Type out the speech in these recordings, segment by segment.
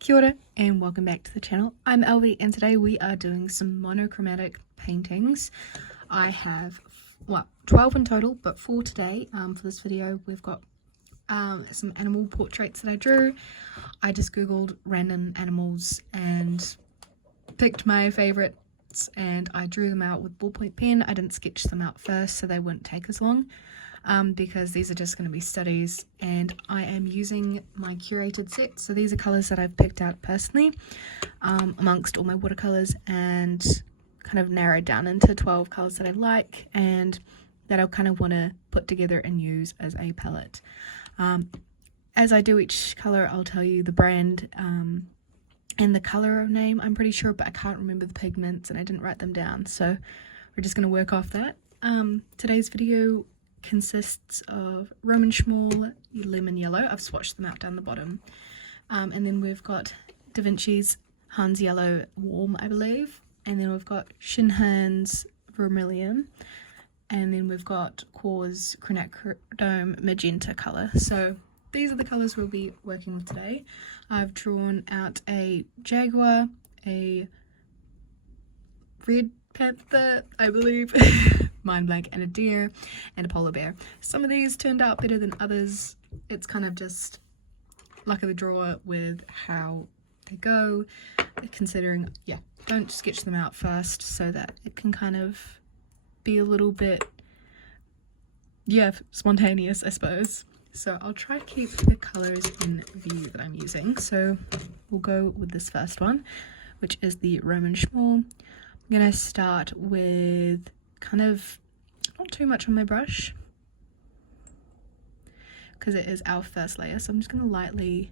Kia ora and welcome back to the channel. I'm Elvie and today we are doing some monochromatic paintings. I have 12 in total, but for today, for this video, we've got some animal portraits that I drew. I just googled random animals and picked my favorites and I drew them out with ballpoint pen. I didn't sketch them out first so they wouldn't take as long. Because these are just going to be studies, and I am using my curated set. So these are colours that I've picked out personally amongst all my watercolours and kind of narrowed down into 12 colours that I like and that I kind of want to put together and use as a palette. As I do each colour, I'll tell you the brand and the colour name, I'm pretty sure, but I can't remember the pigments and I didn't write them down, so we're just going to work off that. Today's video consists of Roman Schmall, Lemon Yellow. I've swatched them out down the bottom. And then we've got Da Vinci's Hans Yellow Warm, I believe. And then we've got Shinhan's Vermilion. And then we've got Kors Chronachrome Magenta colour. So these are the colours we'll be working with today. I've drawn out a jaguar, a red panther, I believe, mind blank, and a deer and a polar bear. Some of these turned out better than others. It's kind of just luck of the draw with how they go, considering, yeah, don't sketch them out first so that it can kind of be a little bit, yeah, spontaneous, I suppose. So I'll try to keep the colours in view that I'm using. So we'll go with this first one, which is the Roman Schmall. I'm going to start with kind of not too much on my brush because it is our first layer, so I'm just going to lightly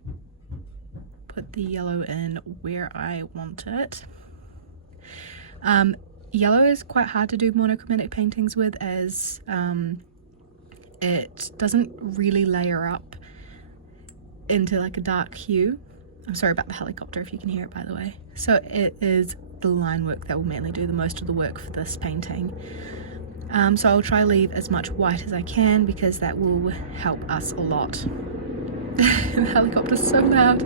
put the yellow in where I want it. Yellow is quite hard to do monochromatic paintings with, as it doesn't really layer up into like a dark hue. I'm sorry about the helicopter if you can hear it, by the way. So it is the line work that will mainly do the most of the work for this painting. So I'll try to leave as much white as I can because that will help us a lot. The helicopter's so loud.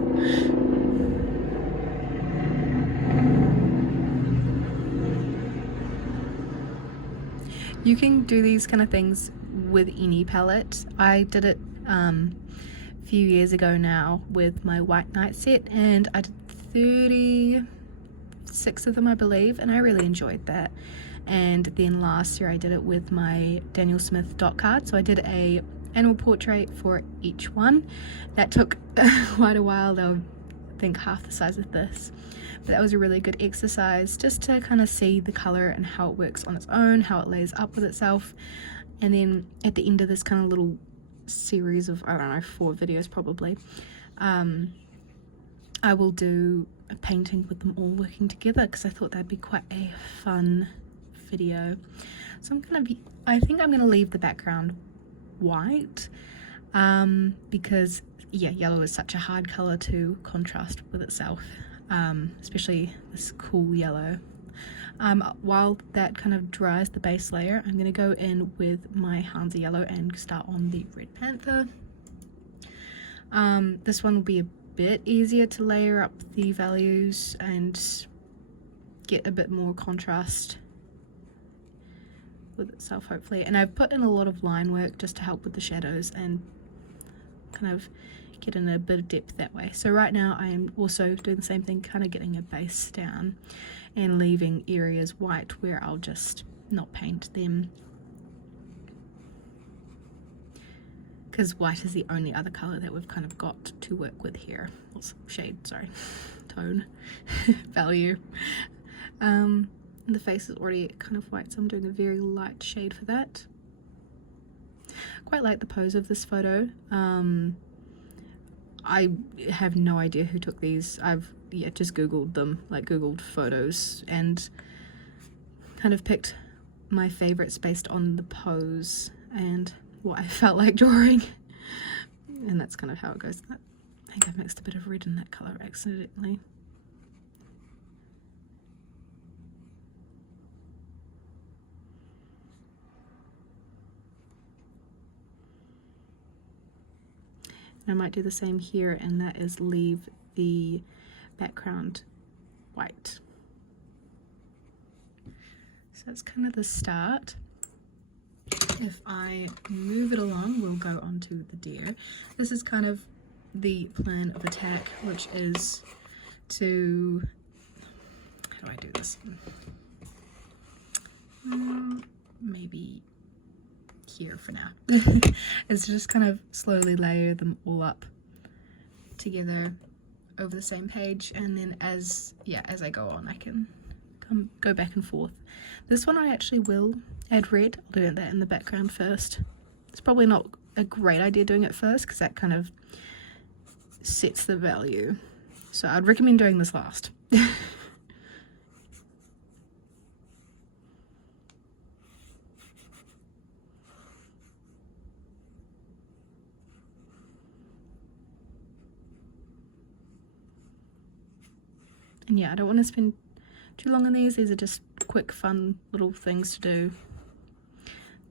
You can do these kind of things with any palette. I did it a few years ago now with my White Night set, and I did 36 of them, I believe, and I really enjoyed that. And then last year I did it with my Daniel Smith dot card, so I did a animal portrait for each one. That took quite a while. They were, I think, half the size of this, but that was a really good exercise just to kind of see the color and how it works on its own, how it lays up with itself. And then at the end of this kind of little series of, I don't know, 4 videos probably, I will do a painting with them all working together because I thought that'd be quite a fun video. So I think I'm gonna leave the background white because, yeah, yellow is such a hard color to contrast with itself, especially this cool yellow. While that kind of dries the base layer, I'm gonna go in with my Hansa yellow and start on the red panther. This one will be a bit easier to layer up the values and get a bit more contrast with itself, hopefully. And I've put in a lot of line work just to help with the shadows and kind of get in a bit of depth that way. So right now I am also doing the same thing, kind of getting a base down and leaving areas white where I'll just not paint them, because white is the only other color that we've kind of got to work with here. Shade, sorry, tone, value. The face is already kind of white, so I'm doing a very light shade for that. Quite like the pose of this photo. I have no idea who took these. I've just googled them, like googled photos, and kind of picked my favorites based on the pose and what I felt like drawing, and that's kind of how it goes. I think I've mixed a bit of red in that color accidentally. And I might do the same here, and that is leave the background white. So that's kind of the start. If I move it along, we'll go on to the deer. This is kind of the plan of attack, which is to, how do I do this? Maybe here for now. Is just kind of slowly layer them all up together over the same page, and then as I go on, I can go back and forth. This one I actually will add red. I'll do that in the background first. It's probably not a great idea doing it first because that kind of sets the value. So I'd recommend doing this last. And yeah, I don't want to spend too long on these. These are just quick, fun little things to do.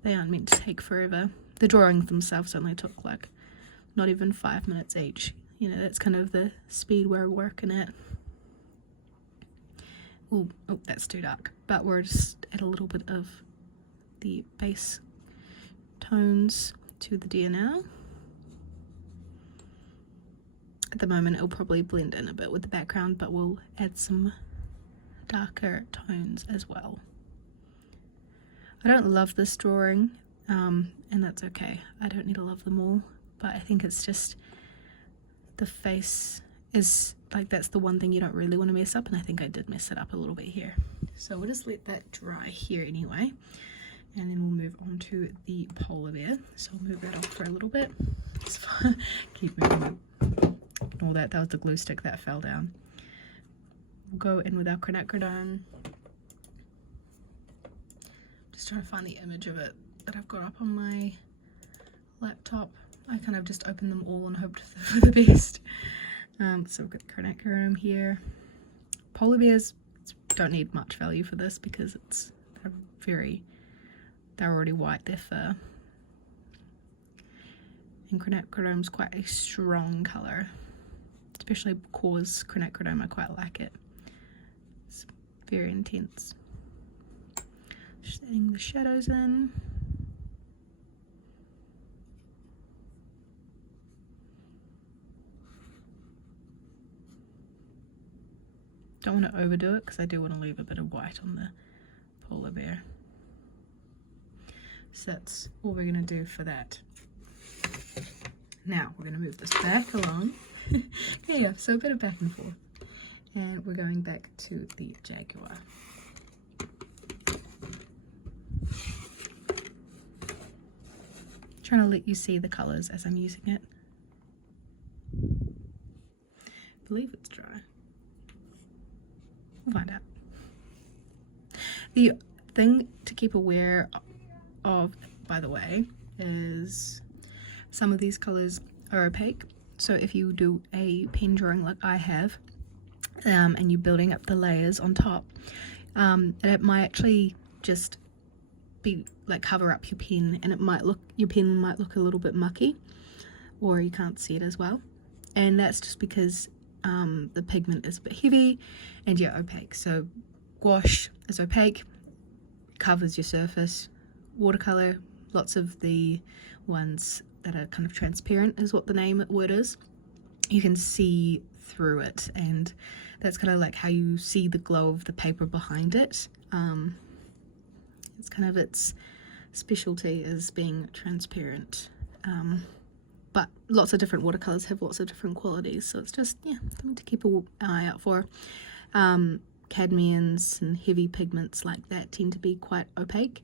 They aren't meant to take forever. The drawings themselves only took like not even 5 minutes each. You know, that's kind of the speed we're working at. Oh, that's too dark. But we're just add a little bit of the base tones to the deer now. At the moment it'll probably blend in a bit with the background, but we'll add some darker tones as well. I don't love this drawing, and that's okay. I don't need to love them all, but I think it's just the face is like, that's the one thing you don't really want to mess up, and I think I did mess it up a little bit here. So we'll just let that dry here anyway, and then we'll move on to the polar bear. So I'll move that off for a little bit. Keep moving it. All that was the glue stick that fell down. We'll go in with our quinacridone. Just trying to find the image of it that I've got up on my laptop. I kind of just opened them all and hoped for the best. So we've got quinacridone here. Polar bears don't need much value for this because they're already white, their fur. And quinacridone's quite a strong colour, especially Core's quinacridone. I quite like it. It's very intense. Just adding the shadows in. Don't want to overdo it because I do want to leave a bit of white on the polar bear. So that's all we're going to do for that. Now we're going to move this back along. Yeah, so a bit of back and forth. And we're going back to the jaguar. Trying to let you see the colours as I'm using it. I believe it's dry. We'll find out. The thing to keep aware of, by the way, is some of these colours are opaque. So if you do a pen drawing like I have, and you're building up the layers on top, it might actually just be like cover up your pen, and your pen might look a little bit mucky, or you can't see it as well. And that's just because the pigment is a bit heavy and opaque. So gouache is opaque, covers your surface. Watercolour, lots of the ones that are kind of transparent is what the word is. You can see through it, and that's kind of like how you see the glow of the paper behind it. It's kind of its specialty is being transparent. But lots of different watercolours have lots of different qualities, so it's just something to keep an eye out for. Cadmiums and heavy pigments like that tend to be quite opaque.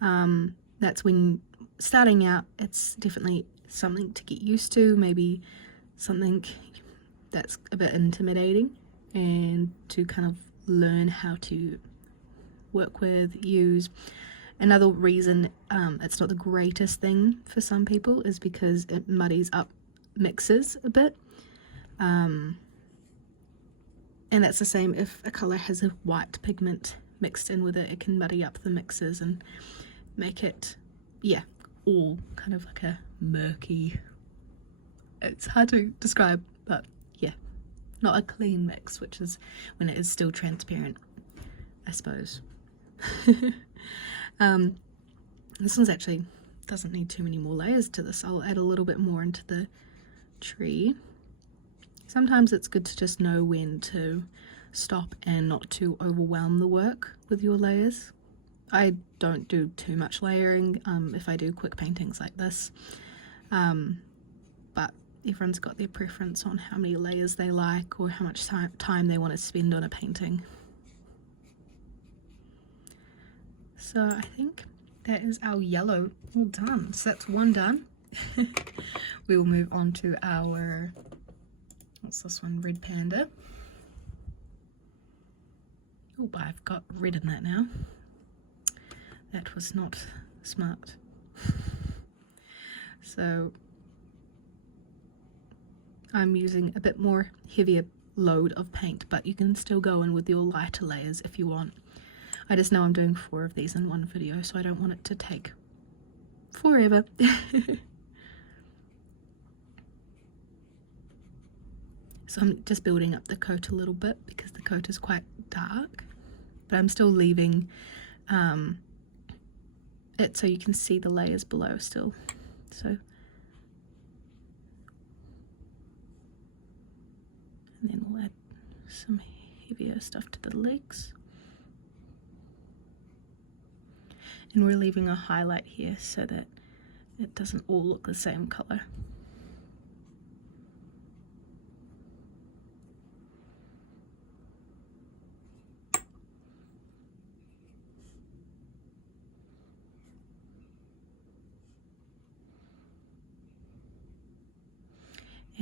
That's when starting out, it's definitely something to get used to, maybe something that's a bit intimidating, and to kind of learn how to work with, use. Another reason it's not the greatest thing for some people is because it muddies up mixes a bit. And that's the same if a colour has a white pigment mixed in with it. It can muddy up the mixes and make it, all kind of like a murky It's hard to describe, but yeah, not a clean mix, which is when it is still transparent, I suppose. This one's actually doesn't need too many more layers to this. I'll add a little bit more into the tree. Sometimes it's good to just know when to stop and not to overwhelm the work with your layers. I don't do too much layering if I do quick paintings like this, but everyone's got their preference on how many layers they like or how much time they want to spend on a painting. So I think that is our yellow all done. So that's one done. We will move on to our, what's this one, red panda. Oh, but I've got red in that now. That was not smart. So I'm using a bit more heavier load of paint, but you can still go in with your lighter layers if you want. I just know I'm doing 4 of these in one video, so I don't want it to take forever. So I'm just building up the coat a little bit because the coat is quite dark, but I'm still leaving it so you can see the layers below still. So, and then we'll add some heavier stuff to the legs. And we're leaving a highlight here so that it doesn't all look the same color.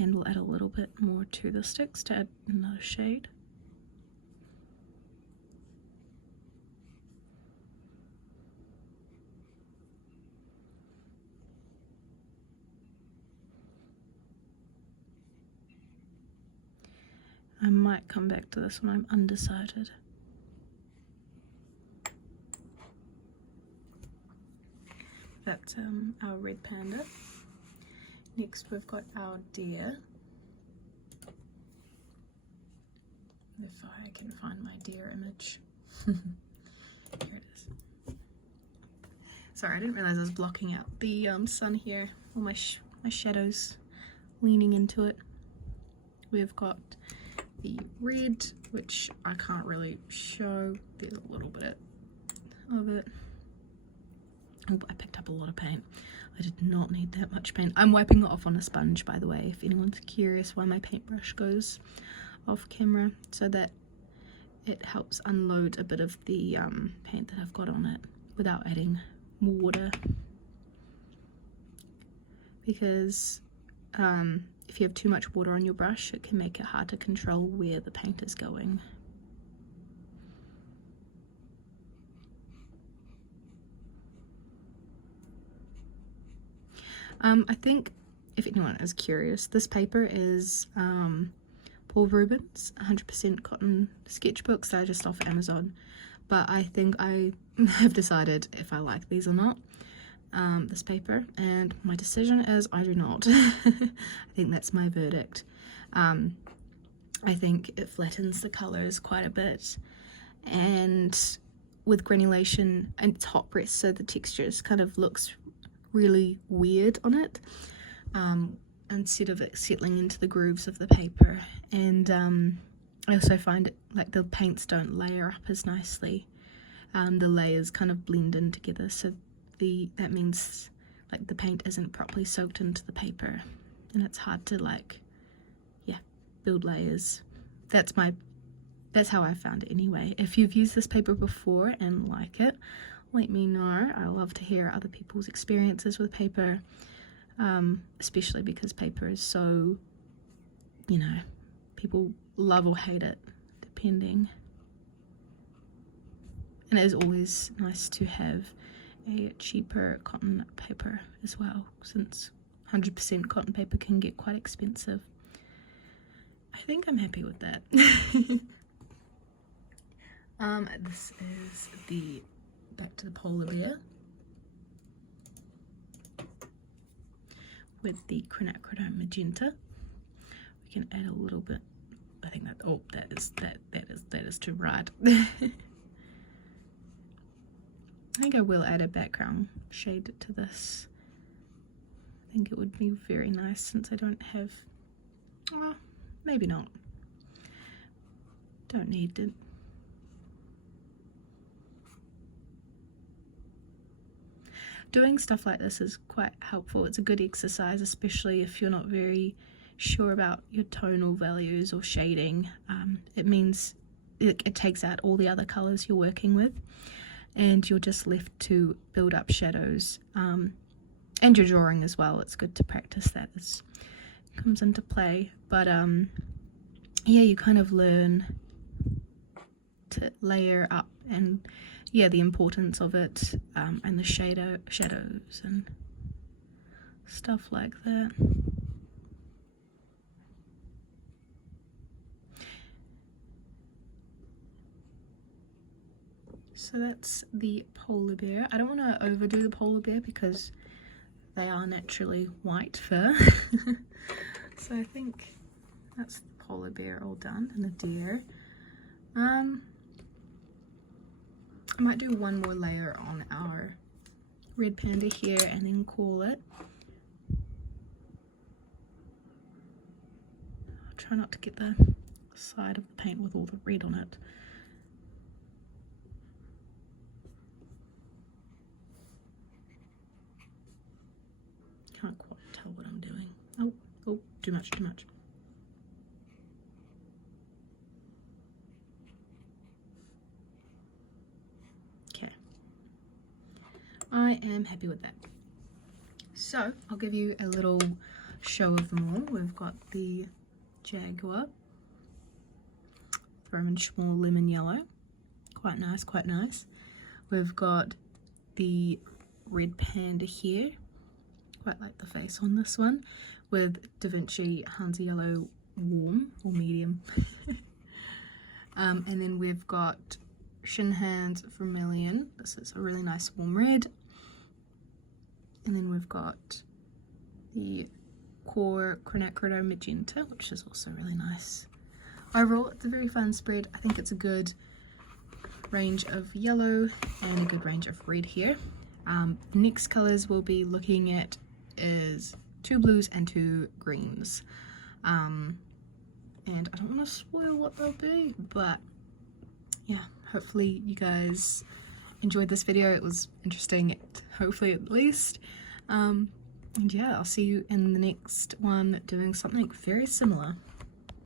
And we'll add a little bit more to the sticks to add another shade. I might come back to this when I'm undecided. That's our red panda. Next we've got our deer. If I can find my deer image. Here it is. Sorry, I didn't realize I was blocking out the sun here. All my shadows leaning into it. We've got the red, which I can't really show. There's a little bit of it. Oh, I picked up a lot of paint. I did not need that much paint. I'm wiping it off on a sponge, by the way, if anyone's curious why my paintbrush goes off camera, so that it helps unload a bit of the paint that I've got on it without adding more water. Because if you have too much water on your brush, it can make it hard to control where the paint is going. I think if anyone is curious, this paper is Paul Rubens 100% cotton sketchbooks that are just off Amazon, but I think I have decided if I like these or not, this paper, and my decision is I do not. I think that's my verdict. I think it flattens the colors quite a bit, and with granulation, and it's hot press, so the texture kind of looks really weird on it, instead of it settling into the grooves of the paper. And I also find it like the paints don't layer up as nicely. The layers kind of blend in together, so that means like the paint isn't properly soaked into the paper, and it's hard to build layers. That's how I found it anyway. If you've used this paper before and like it, let me know. I love to hear other people's experiences with paper, especially because paper is so, people love or hate it depending. And it is always nice to have a cheaper cotton paper as well, since 100% cotton paper can get quite expensive. I think I'm happy with that. This is back to the polar bear. with the Monochromatic magenta. We can add a little bit. I think that, oh, that is too bright. I think I will add a background shade to this. I think it would be very nice since I don't have, well, maybe not. Don't need it. Doing stuff like this is quite helpful. It's a good exercise, especially if you're not very sure about your tonal values or shading. It means it takes out all the other colors you're working with, and you're just left to build up shadows, and your drawing as well. It's good to practice that as it comes into play. But yeah, you kind of learn to layer up, and yeah, the importance of it, and the shadows and stuff like that. So that's the polar bear. I don't want to overdo the polar bear because they are naturally white fur. So I think that's the polar bear all done, and a deer. I might do one more layer on our red panda here and then call it. I'll try not to get the side of the paint with all the red on it. Can't quite tell what I'm doing. Oh, too much. Okay. I am happy with that. So I'll give you a little show of them all. We've got the jaguar, Roman small lemon yellow, quite nice. We've got the red panda here, quite like the face on this one, with Da Vinci Hansa yellow warm or medium. And then we've got Shinhan's vermilion. This is a really nice warm red. And then we've got the core Monochromatic magenta, which is also really nice. Overall, it's a very fun spread. I think it's a good range of yellow and a good range of red here. The next colours we'll be looking at is 2 blues and 2 greens. And I don't want to spoil what they'll be, but yeah, hopefully you guys enjoyed this video. It was interesting, hopefully at least. And yeah, I'll see you in the next one doing something very similar.